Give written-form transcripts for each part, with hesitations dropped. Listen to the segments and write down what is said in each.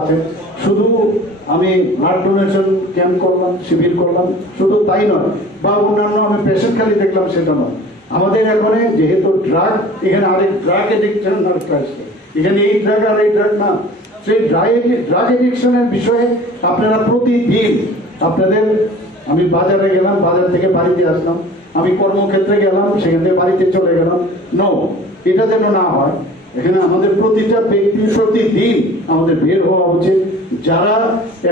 আছে। শুধু আমি ব্লাড ডোনেশন ক্যাম্প করলাম, শিবির করলাম, শুধু তাই নয়, বা অন্যান্য আমি পেশেন্ট খালি দেখলাম সেটা নয়। আমাদের এখানে যেহেতু ড্রাগ, এখানে আরেক ড্রাগ এডিকশন আসছে, এখানে এই ড্রাগ আর এই ড্রাগ না, সেই ড্রাগ এডিকশনের বিষয়ে আপনারা প্রতিদিন আপনাদের, আমি বাজারে গেলাম, বাজার থেকে বাড়িতে আসলাম, আমি কর্মক্ষেত্রে গেলাম, সেখান থেকে বাড়িতে চলে গেলাম, নো, এটা যেন না হয়। এখানে আমাদের প্রতিটা ব্যক্তি প্রতিদিন আমাদের বের হওয়া উচিত। যারা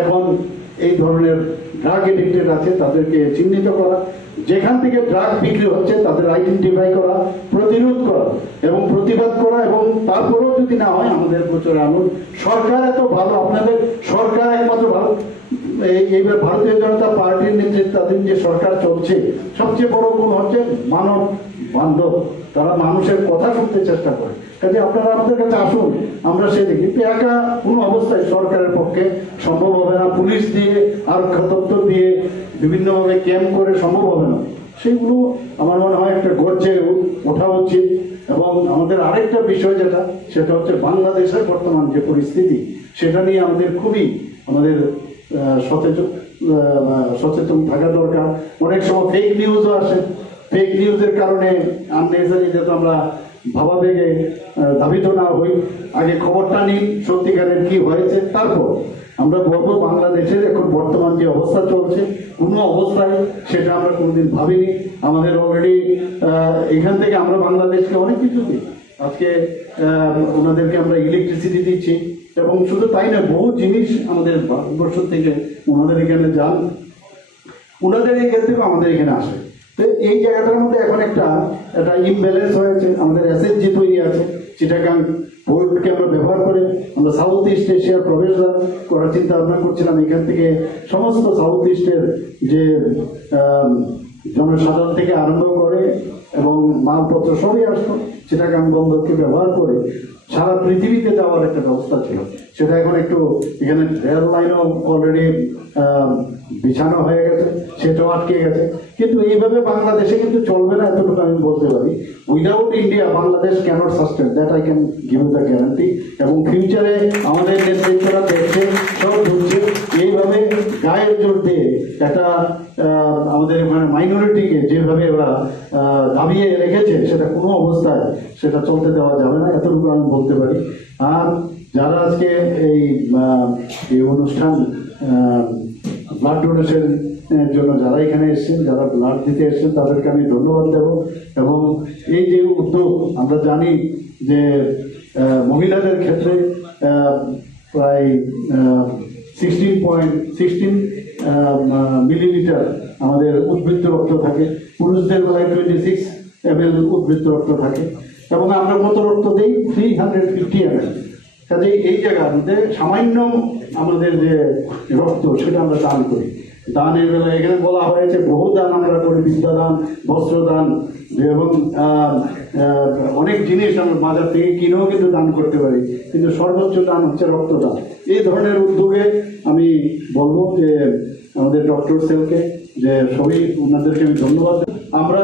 এখন এই ধরনের ড্রাগ এডিক্টেড আছে তাদেরকে চিহ্নিত করা, যেখান থেকে ড্রাগ বিক্রি হচ্ছে তাদের আইডেন্টিফাই করা, প্রতিরোধ করা এবং প্রতিবাদ করা, এবং তারপরেও যদি না হয় আমাদের প্রচার আনুন। সরকার এত ভালো, আপনাদের সরকার একমাত্র ভালো, এইবার ভারতীয় জনতা পার্টির নেতৃত্বাধীন যে সরকার চলছে, সবচেয়ে বড় গুণ হচ্ছে মানব বান্ধব, তারা মানুষের কথা শুনতে চেষ্টা করে। কাজে আপনারা আমাদের কাছে আসুন, আমরা সেদিকে, কিন্তু একা কোনো অবস্থায় সরকারের পক্ষে সম্ভব হবে না, পুলিশ দিয়ে আরক্ষা দপ্তর দিয়ে বিভিন্নভাবে ক্যাম্প করে সম্ভব হবে না। সেগুলো আমার মনে হয় একটা গর্জে ওঠা উচিত। এবং আমাদের আরেকটা বিষয় যেটা, সেটা হচ্ছে বাংলাদেশের বর্তমান যে পরিস্থিতি, সেটা নিয়ে আমাদের খুবই সচেতন থাকা দরকার। অনেক সময় ফেক নিউজও আসে, ফেক নিউজের কারণে আননেসারি যাতে আমরা ভাবাবেগে ধাবিত না হই, আগে খবরটা নিই সত্যিকারের কি হয়েছে, তারপর আমরা বলবো বাংলাদেশের এখন বর্তমান যে অবস্থা চলছে, কোনো অবস্থায় সেটা আমরা কোনোদিন ভাবিনি। আমাদের অলরেডি এখান থেকে আমরা বাংলাদেশকে অনেক কিছু দিই, আজকে ওনাদেরকে আমরা ইলেকট্রিসিটি দিচ্ছি, এবং শুধু তাই না, বহু জিনিস আমাদের ভারতবর্ষ থেকে ওনাদের এখানে যান, ওনাদের এখান থেকে আমাদের এখানে আসে। তো এই জায়গাটার মধ্যে এখন একটা ইমব্যালেন্স হয়েছে। আমাদের এসএসজি তৈরি আছে, চিটাগাং পোর্টকে আমরা ব্যবহার করে আমরা সাউথ ইস্ট এশিয়ার প্রবেশদ্বার করার চিন্তা ভাবনা করছিলাম। এখান থেকে সমস্ত সাউথ ইস্টের যে জনসাধারণ থেকে আরম্ভ করে এবং মালপত্র সবই আসতো চিটাগাং বন্দরকে ব্যবহার করে সারা পৃথিবীতে যাওয়ার একটা ব্যবস্থা ছিল। সেটা এখন একটু এখানে রেল লাইনও অলরেডি বিছানো হয়ে গেছে, সেটাও আটকে গেছে। কিন্তু এইভাবে বাংলাদেশে কিন্তু চলবে না, এতটুকু আমি বলতে পারি। Without India Bangladesh cannot sustain, that I can give the guarantee. এবং ফিউচারে আমাদের নেতৃত্বরা দেখছে, সব ঢুকছে, এইভাবে গায়ের জোর দিয়ে একটা আমাদের মানে মাইনরিটিকে যেভাবে ওরা দাবিয়ে রেখেছে, সেটা কোনো অবস্থায় সেটা চলতে দেওয়া যাবে না, এতটুকু আমি বলতে পারি। আর যারা আজকে এই অনুষ্ঠান ব্লাড ডোনেশনের জন্য যারা এখানে এসেছেন, যারা ব্লাড দিতে এসেছেন, তাদেরকে আমি ধন্যবাদ দেব। এবং এই যে উদ্যোগ, আমরা জানি যে মহিলাদের ক্ষেত্রে প্রায় 16 মিলিলিটার আমাদের উদ্বৃত্ত রক্ত থাকে, পুরুষদের বেলায় 26 ml উদ্বৃত্ত রক্ত থাকে, এবং আমরা কত রক্ত দিই? 350 ml। কাজে এই জায়গার মধ্যে সামান্য আমাদের যে রক্ত, সেটা আমরা দান করি। দানের বেলা এখানে বলা হয়েছে বহু দান আমরা করি, বিদ্যাদান, বস্ত্রদান, এবং অনেক জিনিস আমরা বাজার থেকে কিনেও কিন্তু দান করতে পারি, কিন্তু সর্বোচ্চ দান হচ্ছে রক্তদান। এই ধরনের উদ্যোগে আমি বলবো যে আমাদের ডক্টর সেলকে, যে সবই ওনাদেরকে আমি ধন্যবাদ। আমরা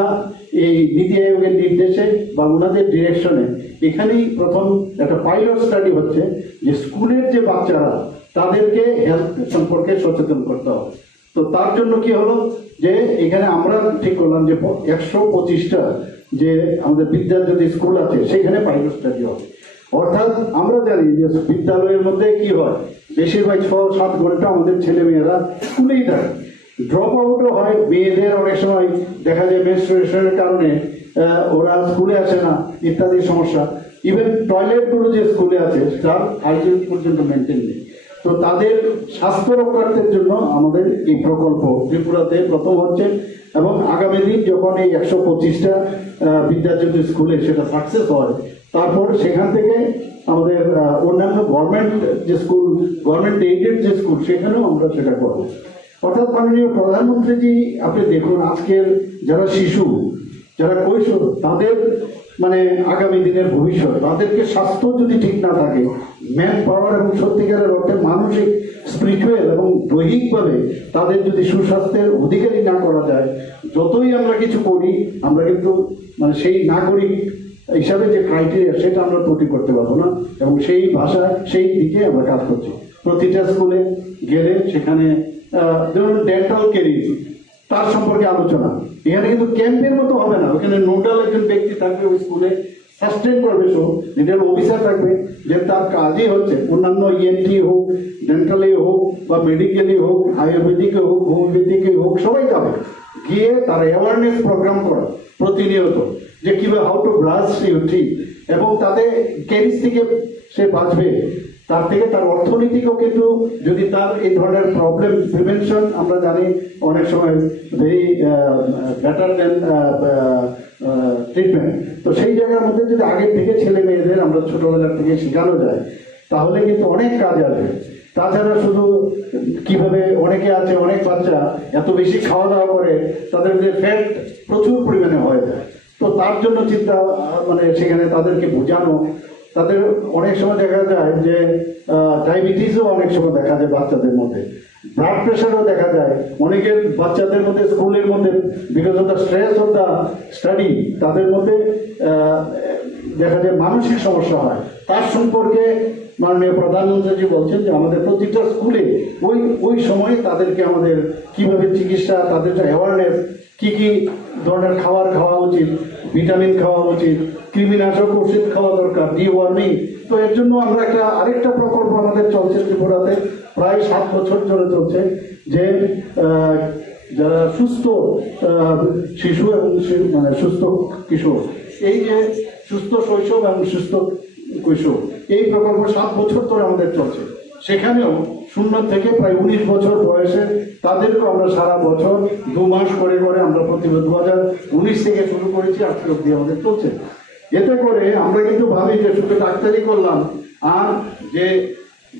এই নীতি আয়োগের নির্দেশে বা ওনাদের ডিরেকশনে এখানেই প্রথম একটা পাইলট স্টাডি হচ্ছে, যে স্কুলের যে বাচ্চারা, তাদেরকে হেলথ সম্পর্কে সচেতন করতে হবে। তো তার জন্য কি হলো, যে এখানে আমরা ঠিক করলাম যে 125টা যে আমাদের বিদ্যালয় স্কুল আছে, সেখানে পাইলট স্টাডি হবে। অর্থাৎ আমরা জানি যে বিদ্যালয়ের মধ্যে কি হয়, বেশিরভাগ 6-7 ঘন্টা আমাদের ছেলে মেয়েরা স্কুলেই থাকে, ড্রপ আউটও হয়। মেয়েদের অনেক সময় দেখা যায় মেনস্ট্রুয়েশনের কারণে ওরা স্কুলে আসে না, ইত্যাদি সমস্যা। ইভেন টয়লেটগুলো যে স্কুলে আছে, তার হাইজিন পর্যন্ত মেনটেন নেই। তো তাদের স্বাস্থ্য রক্ষার্থের জন্য আমাদের এই প্রকল্প ত্রিপুরাতে প্রথম হচ্ছে, এবং আগামী দিন যখন এই 125টা বিদ্যাজ্যোতি স্কুলে সেটা সাকসেস হয়, তারপর সেখান থেকে আমাদের অন্যান্য গভর্নমেন্ট যে স্কুল, গভর্নমেন্ট এইডেড যে স্কুল, সেখানেও আমরা সেটা করব। অর্থাৎ মাননীয় প্রধানমন্ত্রীজি, আপনি দেখুন আজকের যারা শিশু, যারা কৈশোর, তাদের মানে আগামী দিনের ভবিষ্যৎ, তাদেরকে স্বাস্থ্য যদি ঠিক না থাকে, ম্যান পাওয়ার এবং সত্যিকারের অর্থে মানসিক, স্পিরিচুয়াল এবং দৈহিকভাবে তাদের যদি সুস্বাস্থ্যের অধিকারী না করা যায়, যতই আমরা কিছু করি, আমরা কিন্তু মানে সেই নাগরিক হিসাবে যে ক্রাইটেরিয়া, সেটা আমরা ত্রুটি করতে পারবো না, এবং সেই ভাষায় সেই দিকে আমরা কাজ করছি। প্রতিটা স্কুলে গেলে সেখানে ধরুন ডেন্টাল কেরিয়ার তার সম্পর্কে আলোচনা। এখানে কিন্তু ক্যাম্পের মতো হবে না, ওখানে নোডাল একজন ব্যক্তি থাকবে ওই স্কুলে, সাস্টেন করবে, যেটার অফিসার থাকবে, যে তার কাজই হচ্ছে অন্যান্য ইএনটি হোক, ডেন্টালে হোক বা মেডিকেলে হোক, আয়ুর্বেদিকে হোক, হোমিওপ্যাথিকে হোক, সবাই যাবে গিয়ে তার অ্যাওয়ারনেস প্রোগ্রাম করা প্রতিনিয়ত, যে কিভাবে how to brush your teeth, এবং তাতে ক্যারিজ থেকে সে বাঁচবে, তার থেকে তার অর্থনীতিকেও কিন্তু, যদি তার এই ধরনের প্রবলেম প্রিভেনশন আমরা জানি অনেক সময় ভেরি বেটার দেন ট্রিটমেন্ট, তো সেই জায়গার মধ্যে যদি আগের থেকে ছেলে মেয়েদের আমরা ছোটবেলার থেকে শেখানো যায় তাহলে কিন্তু অনেক কাজ আসবে। তাছাড়া শুধু কিভাবে, অনেকে আছে অনেক বাচ্চা এত বেশি খাওয়া দাওয়া করে তাদের যে ফ্যাট প্রচুর পরিমাণে হয়ে যায়, তো তার জন্য চিন্তা মানে সেখানে তাদেরকে বোঝানো। তাদের অনেক সময় দেখা যায় যে ডায়াবেটিসও অনেক সময় দেখা যায় বাচ্চাদের মধ্যে, ব্লাড প্রেশারও দেখা যায় অনেকের বাচ্চাদের মধ্যে স্কুলের মধ্যে, because of the stress of the study, তাদের মধ্যে দেখা যায় মানসিক সমস্যা হয়। তার সম্পর্কে মাননীয় প্রধানমন্ত্রী বলছেন যে আমাদের প্রতিটা স্কুলে ওই সময়ে তাদেরকে আমাদের কিভাবে চিকিৎসা, তাদের যে অ্যাওয়ারনেস, কি কি ধরনের খাবার খাওয়া উচিত, ভিটামিন খাওয়া উচিত, কৃমিনাশক ওষুধ খাওয়া দরকার, ডিওয়ার্মিং। তো এর জন্য আমরা আরেকটা প্রকল্প আমাদের চলছে ত্রিপুরাতে, প্রায় 7 বছর ধরে চলছে, যে যারা সুস্থ শিশু এবং মানে সুস্থ কিশোর, এই যে সুস্থ শৈশব এবং সুস্থ কৈশোর, এই প্রকল্প 7 বছর ধরে আমাদের চলছে। সেখানেও 0 থেকে প্রায় 19 বছর বয়সে তাদেরকে আমরা সারা বছর 2 মাস করে করে আমরা প্রতি 2019 থেকে শুরু করেছি, আজকে অব্দি আমাদের চলছে। এতে করে আমরা কিন্তু ভাবি যে শুধু ডাক্তারি করলাম, আর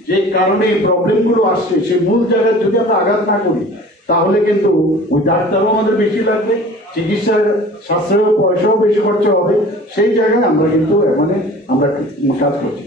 যে কারণে এই প্রবলেমগুলো আসছে সেই মূল জায়গায় যদি আমরা আঘাত না করি তাহলে কিন্তু ওই ডাক্তারও আমাদের বেশি লাগবে, চিকিৎসার সাশ্রয় পয়সাও বেশি খরচা হবে। সেই জায়গায় আমরা কিন্তু এখানে আমরা কাজ করছি।